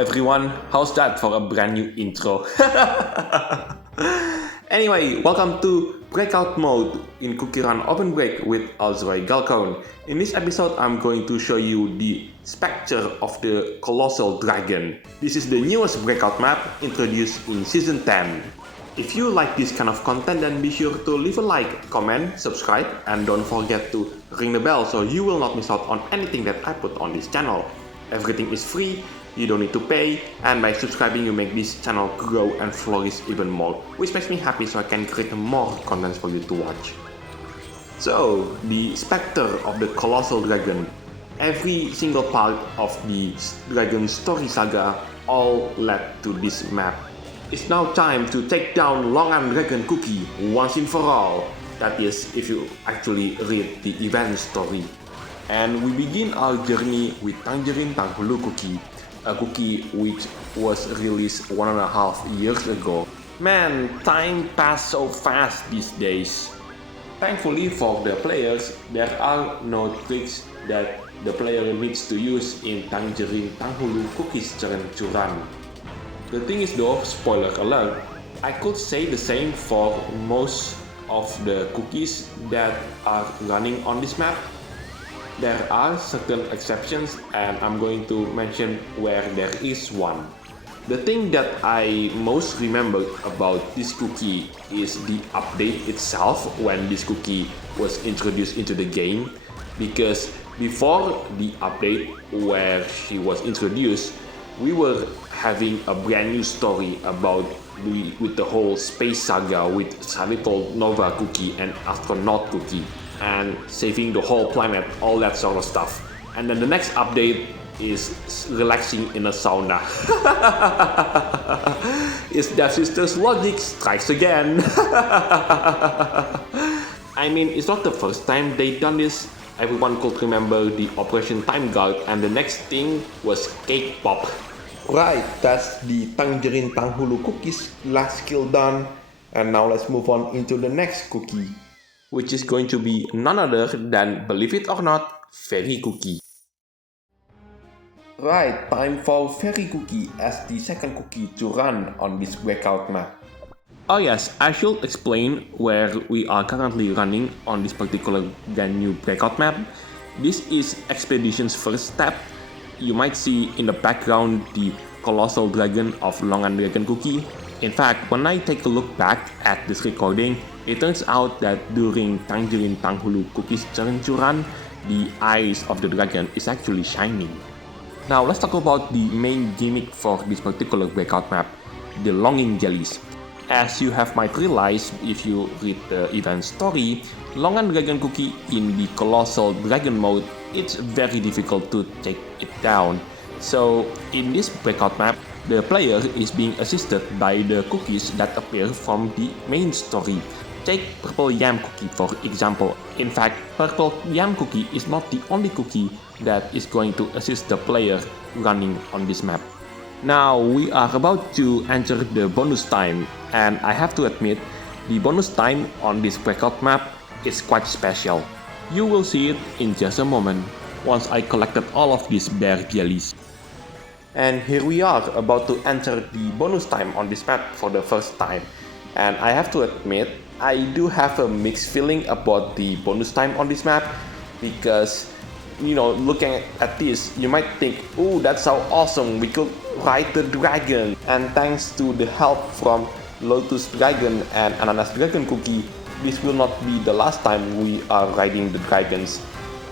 everyone, how's that for a brand new intro? Anyway, welcome to Breakout mode in CookieRunOvenBreak with Aloe Galcone. In this episode, I'm going to show you the Specter of the Colossal Dragon. This is the newest Breakout map introduced in Season 10. If you like this kind of content, then be sure to leave a like, comment, subscribe, and don't forget to ring the bell so you will not miss out on anything that I put on this channel. Everything is free, you don't need to pay, and by subscribing you make this channel grow and flourish even more, which makes me happy so I can create more content for you to watch. So, the Specter of the Colossal Dragon. Every single part of the Dragon story saga all led to this map. It's now time to take down Longan Dragon Cookie once and for all. That is, if you actually read the event story. And we begin our journey with Tangerine Tanghulu Cookie, a cookie which was released 1.5 years ago. Man, time passed so fast these days. Thankfully for the players, there are no tricks that the player needs to use in Tangerine Tanghulu Cookie's turn to run. The thing is though, spoiler alert, I could say the same for most of the cookies that are running on this map. There are certain exceptions and I'm going to mention where there is one. The thing that I most remember about this cookie is the update itself when this cookie was introduced into the game, because before the update where she was introduced, we were having a brand new story about with the whole space saga with Little Nova Cookie and Astronaut Cookie and saving the whole planet, all that sort of stuff. And then the next update is relaxing in a sauna. It's Devsisters logic strikes again. I mean, it's not the first time they done this. Everyone could remember the Operation Time Guard, and the next thing was Cake Pop. Right, that's the Tangerine Tanghulu Cookie's last skill done. And now let's move on into the next cookie, which is going to be none other than, believe it or not, Fairy Cookie. Right, time for Fairy Cookie as the second cookie to run on this Breakout map. Oh yes, I should explain where we are currently running on this particular brand new Breakout map. This is Expedition's first step. You might see in the background the Colossal Dragon of Longan Dragon Cookie. In fact, when I take a look back at this recording, it turns out that during Tangerine Tanghulu Cookie's turn to run, the eyes of the dragon is actually shining. Now let's talk about the main gimmick for this particular Breakout map, the longing jellies. As you have might realize if you read the event story, Longan Dragon Cookie in the Colossal Dragon mode, it's very difficult to take it down. So in this Breakout map, the player is being assisted by the cookies that appear from the main story. Take Purple Yam Cookie for example. In fact, Purple Yam Cookie is not the only cookie that is going to assist the player running on this map. Now we are about to enter the bonus time, and I have to admit, the bonus time on this Breakout map is quite special. You will see it in just a moment, once I collected all of these bear jellies. And here we are about to enter the bonus time on this map for the first time. And I have to admit, I do have a mixed feeling about the bonus time on this map, because looking at this, you might think, oh, that's so awesome, we could ride the dragon. And thanks to the help from Lotus Dragon and Ananas Dragon Cookie, this will not be the last time we are riding the dragons.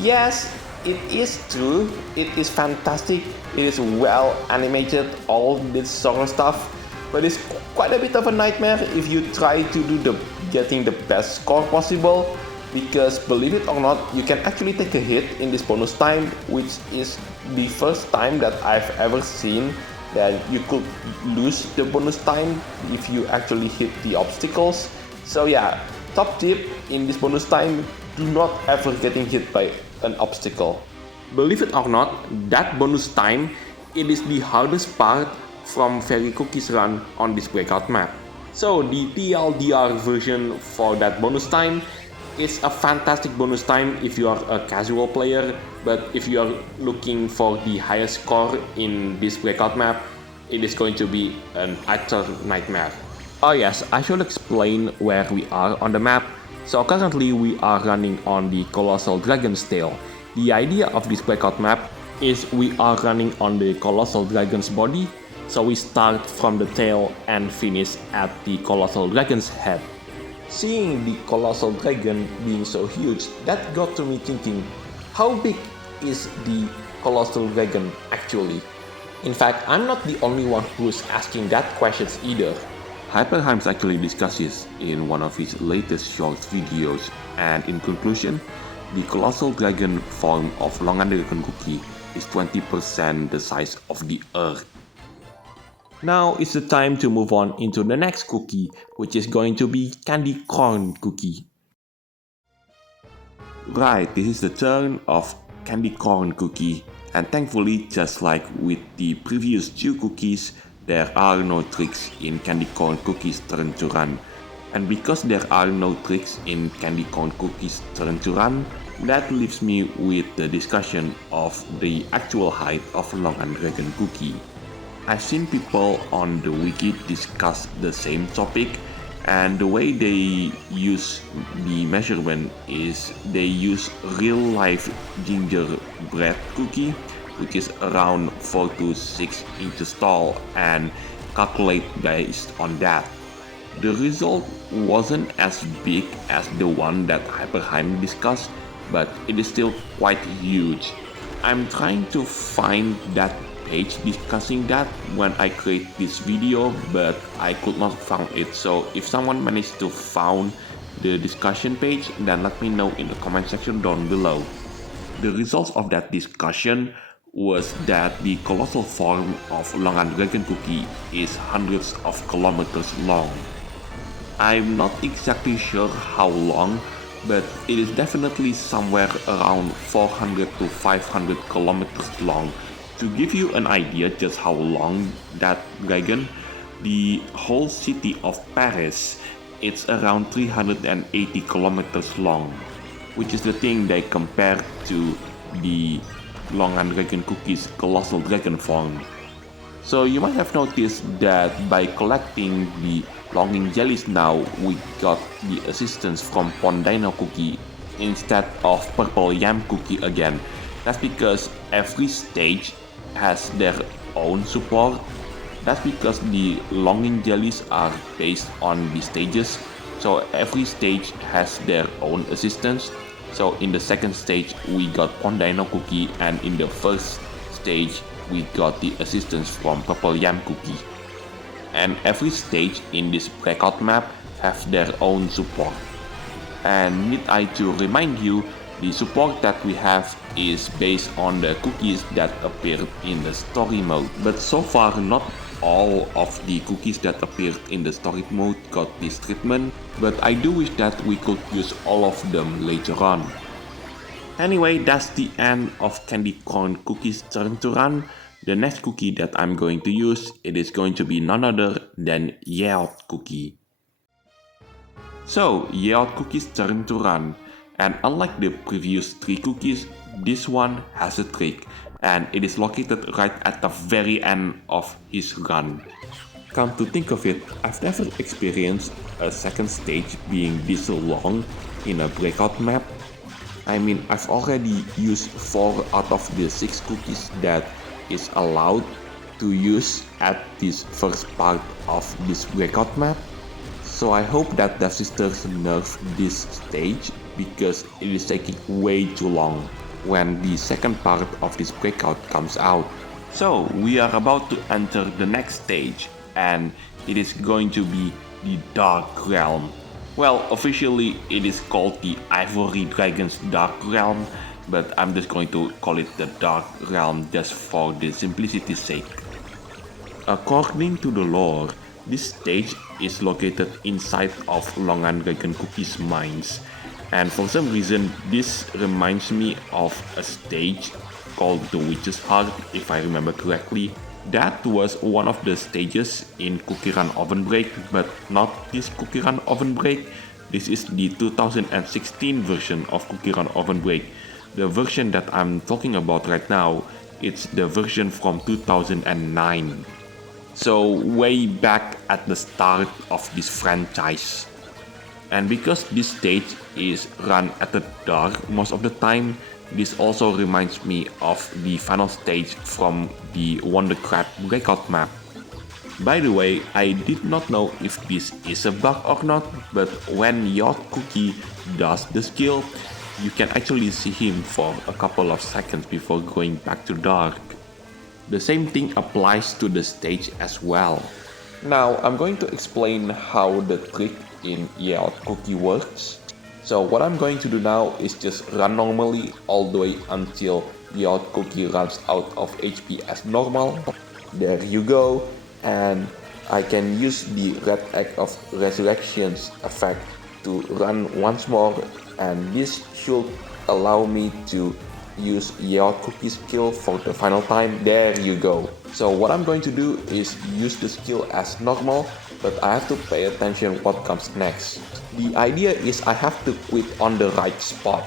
Yes, it is true, it is fantastic, it is well animated, all this sort of stuff, but it's quite a bit of a nightmare if you try to do getting the best score possible, because believe it or not, you can actually take a hit in this bonus time, which is the first time that I've ever seen that you could lose the bonus time if you actually hit the obstacles. So yeah, top tip in this bonus time, do not ever getting hit by an obstacle. Believe it or not, that bonus time, it is the hardest part from Fairy Cookie's run on this Breakout map. So the TLDR version for that bonus time is a fantastic bonus time if you are a casual player, but if you are looking for the highest score in this Breakout map, it is going to be an utter nightmare. Oh yes, I should explain where we are on the map. So currently we are running on the Colossal Dragon's tail. The idea of this breakout map is we are running on the Colossal Dragon's body, so we start from the tail and finish at the Colossal Dragon's head. Seeing the Colossal Dragon being so huge, that got to me thinking, how big is the Colossal Dragon actually? In fact, I'm not the only one who's asking that questions either. Hyperheims actually discusses in one of his latest short videos, and in conclusion, the Colossal Dragon form of Longan Dragon Cookie is 20% the size of the Earth. Now it's the time to move on into the next cookie, which is going to be Candy Corn Cookie. Right, this is the turn of Candy Corn Cookie, and thankfully, just like with the previous two cookies, there are no tricks in Candy Corn Cookie's turn to run. And because there are no tricks in Candy Corn Cookie's turn to run, that leaves me with the discussion of the actual height of Longan Dragon Cookie. I've seen people on the wiki discuss the same topic, and the way they use the measurement is they use real-life gingerbread cookie, which is around 4 to 6 inches tall, and calculate based on that. The result wasn't as big as the one that Hyperheim discussed, but it is still quite huge. I'm trying to find that page discussing that when I create this video, but I could not find it. So if someone managed to find the discussion page, then let me know in the comment section down below. The results of that discussion was that the colossal form of Longan Dragon Cookie is hundreds of kilometers long. I'm not exactly sure how long, but it is definitely somewhere around 400 to 500 kilometers long. To give you an idea just how long that dragon, the whole city of Paris, it's around 380 kilometers long, which is the thing they compare to the Longan Dragon Cookie's Colossal Dragon form. So you might have noticed that by collecting the longing jellies now, we got the assistance from Pondino Cookie instead of Purple Yam Cookie again. That's because every stage has their own support. That's because the longing jellies are based on the stages, so every stage has their own assistance. So in the second stage we got Pondino Cookie, and in the first stage we got the assistance from Purple Yam Cookie. And every stage in this breakout map have their own support. And need I to remind you, the support that we have is based on the cookies that appeared in the story mode. But so far not all of the cookies that appeared in the story mode got this treatment, but I do wish that we could use all of them later on. Anyway, that's the end of Candy Corn Cookie's turn to run. The next cookie that I'm going to use, it is going to be none other than Yeot Cookie. So, Yeot Cookie's turn to run, and unlike the previous 3 cookies, this one has a trick, and it is located right at the very end of his run. Come to think of it, I've never experienced a second stage being this long in a breakout map. I mean, I've already used 4 out of the 6 cookies that is allowed to use at this first part of this breakout map. So I hope that Devsisters nerf this stage, because it is taking way too long when the second part of this breakout comes out. So we are about to enter the next stage, and it is going to be the Dark Realm. Well, officially it is called the Ivory Dragon's Dark Realm, but I'm just going to call it the Dark Realm just for the simplicity's sake. According to the lore, this stage is located inside of Longan Dragon Cookie's mines, and for some reason this reminds me of a stage called the Witch's Heart, if I remember correctly. That was one of the stages in CookieRunOvenBreak, but not this CookieRunOvenBreak. This is the 2016 version of CookieRunOvenBreak. The version that I'm talking about right now, it's the version from 2009. So way back at the start of this franchise. And because this stage is run at the dark most of the time, this also reminds me of the final stage from the Wonder Crab Breakout map. By the way, I did not know if this is a bug or not, but when Yeot Cookie does the skill, you can actually see him for a couple of seconds before going back to dark. The same thing applies to the stage as well. Now I'm going to explain how the trick in Yeot Cookie works. So what I'm going to do now is just run normally all the way until Yeot Cookie runs out of HP as normal. There you go, and I can use the Red Egg of Resurrections effect to run once more, and this should allow me to use Yeot Cookie's skill for the final time. There you go. So what I'm going to do is use the skill as normal, but I have to pay attention what comes next. The idea is I have to quit on the right spot.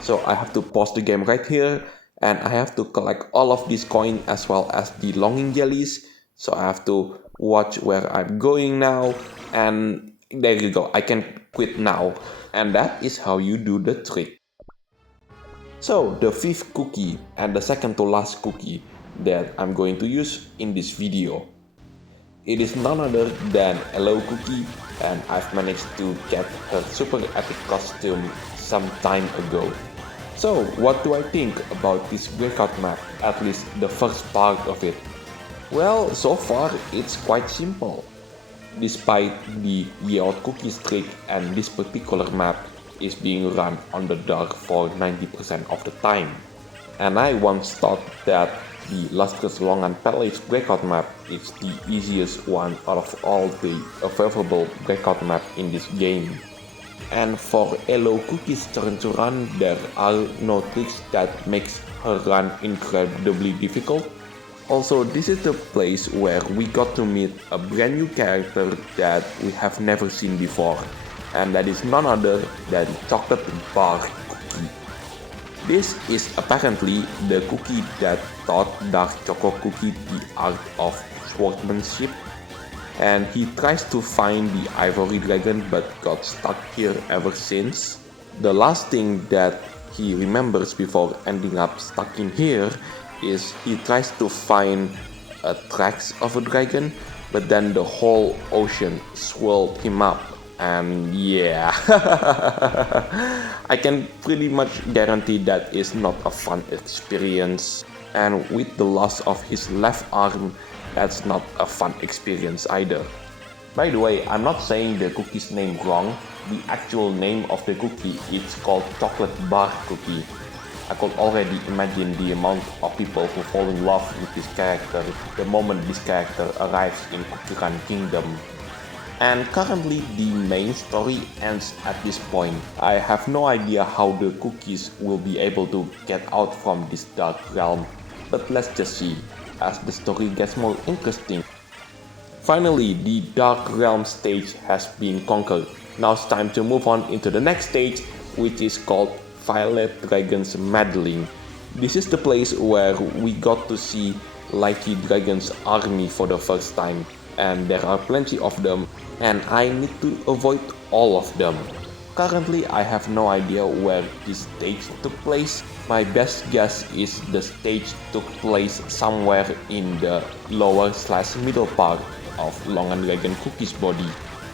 So I have to pause the game right here, and I have to collect all of these coins as well as the longing jellies. So I have to watch where I'm going now, and there you go. I can quit now, and that is how you do the trick. So the fifth cookie and the second to last cookie that I'm going to use in this video. It is none other than Aloe cookie, and I've managed to get her super epic costume some time ago. So what do I think about this breakout map, at least the first part of it? Well, so far it's quite simple. Despite the Yeot cookie trick and this particular map is being run on the dark for 90% of the time. And I once thought that the Lustrous Longan Palace breakout map is the easiest one out of all the available breakout map in this game. And for Aloe Cookie's turn to run, there are no tricks that makes her run incredibly difficult. Also, this is the place where we got to meet a brand new character that we have never seen before, and that is none other than Chocolate Bar Cookie. This is apparently the cookie that taught Dark Choco Cookie the art of swordsmanship, and he tries to find the Ivory Dragon but got stuck here ever since. The last thing that he remembers before ending up stuck in here is he tries to find tracks of a dragon, but then the whole ocean swallowed him up. And yeah, I can pretty much guarantee that is not a fun experience. And with the loss of his left arm, that's not a fun experience either. By the way, I'm not saying the cookie's name wrong. The actual name of the cookie is called Chocolate Bar Cookie. I could already imagine the amount of people who fall in love with this character the moment this character arrives in CookieRun Kingdom. And currently the main story ends at this point. I have no idea how the cookies will be able to get out from this dark realm, but let's just see as the story gets more interesting. Finally, the dark realm stage has been conquered. Now it's time to move on into the next stage, which is called Violet Dragon's Meddling. This is the place where we got to see Likey Dragon's army for the first time, and there are plenty of them, and I need to avoid all of them. Currently, I have no idea where this stage took place. My best guess is the stage took place somewhere in the lower/middle part of Longan Dragon Cookie's body.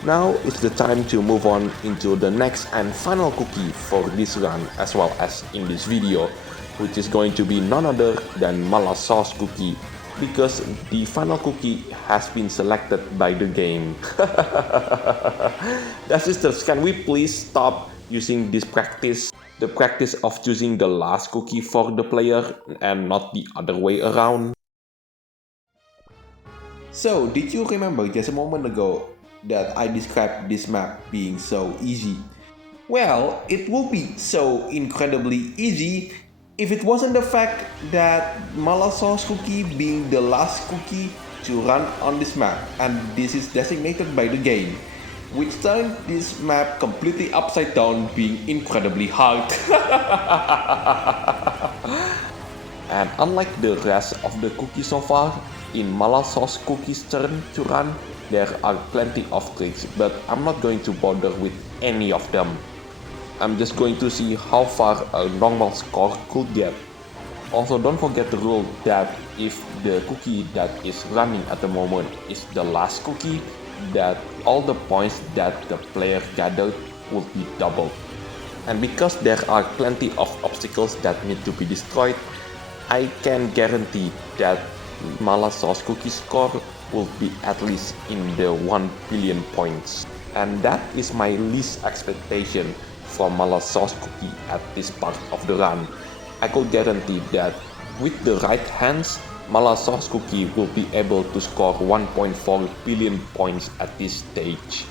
Now it's the time to move on into the next and final cookie for this run as well as in this video, which is going to be none other than Mala Sauce Cookie, because the final cookie has been selected by the game. Devsisters, can we please stop using this practice? The practice of choosing the last cookie for the player and not the other way around. So, did you remember just a moment ago that I described this map being so easy? Well, it would be so incredibly easy if it wasn't the fact that Mala Sauce Cookie being the last cookie to run on this map, and this is designated by the game, which turned this map completely upside down, being incredibly hard. And unlike the rest of the cookies so far, in Mala Sauce Cookie's turn to run, there are plenty of tricks, but I'm not going to bother with any of them. I'm just going to see how far a normal score could get. Also, don't forget the rule that if the cookie that is running at the moment is the last cookie, that all the points that the player gathered will be doubled. And because there are plenty of obstacles that need to be destroyed, I can guarantee that Mala Sauce Cookie score will be at least in the 1 billion points. And that is my least expectation from Mala Sauce Cookie at this part of the run. I could guarantee that with the right hands, Mala Sauce Cookie will be able to score 1.4 billion points at this stage.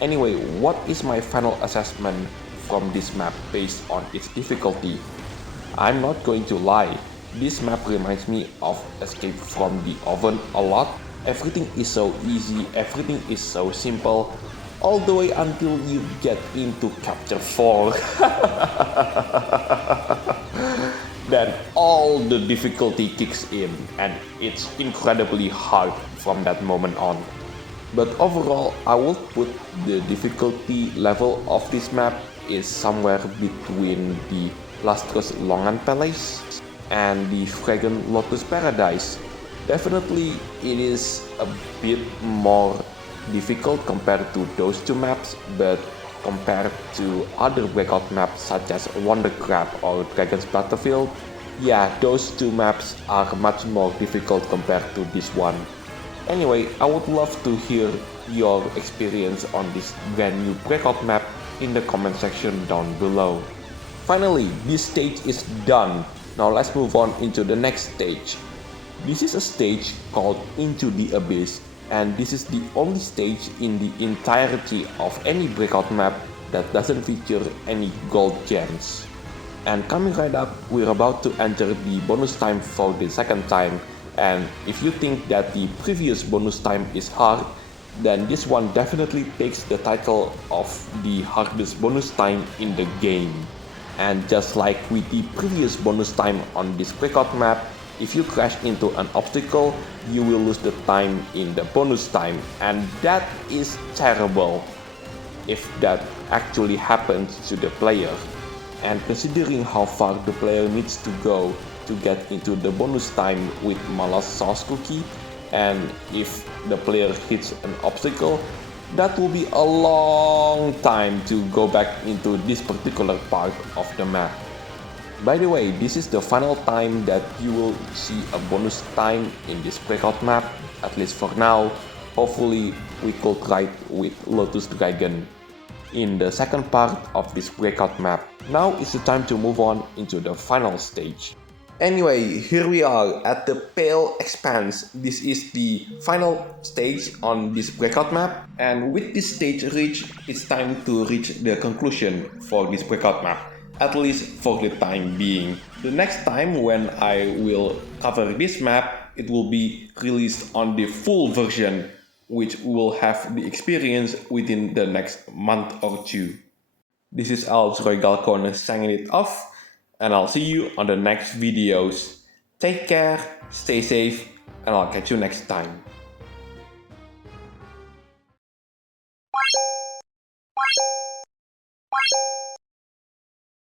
Anyway, what is my final assessment from this map based on its difficulty? I'm not going to lie, this map reminds me of Escape from the Oven a lot. Everything is so easy, everything is so simple, all the way until you get into Chapter 4. Then all the difficulty kicks in and it's incredibly hard from that moment on. But overall, I would put the difficulty level of this map is somewhere between the Lustrous Longan Palace and the Fragrant Lotus Paradise. Definitely it is a bit more difficult compared to those two maps, but compared to other Breakout maps such as Wonder Crab or Dragon's Battlefield, yeah, those two maps are much more difficult compared to this one. Anyway, I would love to hear your experience on this brand new Breakout map in the comment section down below. Finally, this stage is done. Now let's move on into the next stage. This is a stage called Into the Abyss, and this is the only stage in the entirety of any Breakout map that doesn't feature any gold gems. And coming right up, we're about to enter the bonus time for the second time, and if you think that the previous bonus time is hard, then this one definitely takes the title of the hardest bonus time in the game. And just like with the previous bonus time on this Breakout map, if you crash into an obstacle, you will lose the time in the bonus time, and that is terrible if that actually happens to the player. And considering how far the player needs to go to get into the bonus time with Mala Sauce Cookie, and if the player hits an obstacle, that will be a long time to go back into this particular part of the map. By the way, this is the final time that you will see a bonus time in this Breakout map, at least for now. Hopefully we could ride with Lotus Dragon in the second part of this Breakout map. Now is the time to move on into the final stage. Anyway, here we are at the Pale Expanse. This is the final stage on this Breakout map, and with this stage reached, it's time to reach the conclusion for this Breakout map, at least for the time being. The next time when I will cover this map, it will be released on the full version, which we will have the experience within the next month or two. This is Alex Roy Galcone signing it off, and I'll see you on the next videos. Take care, stay safe, and I'll catch you next time.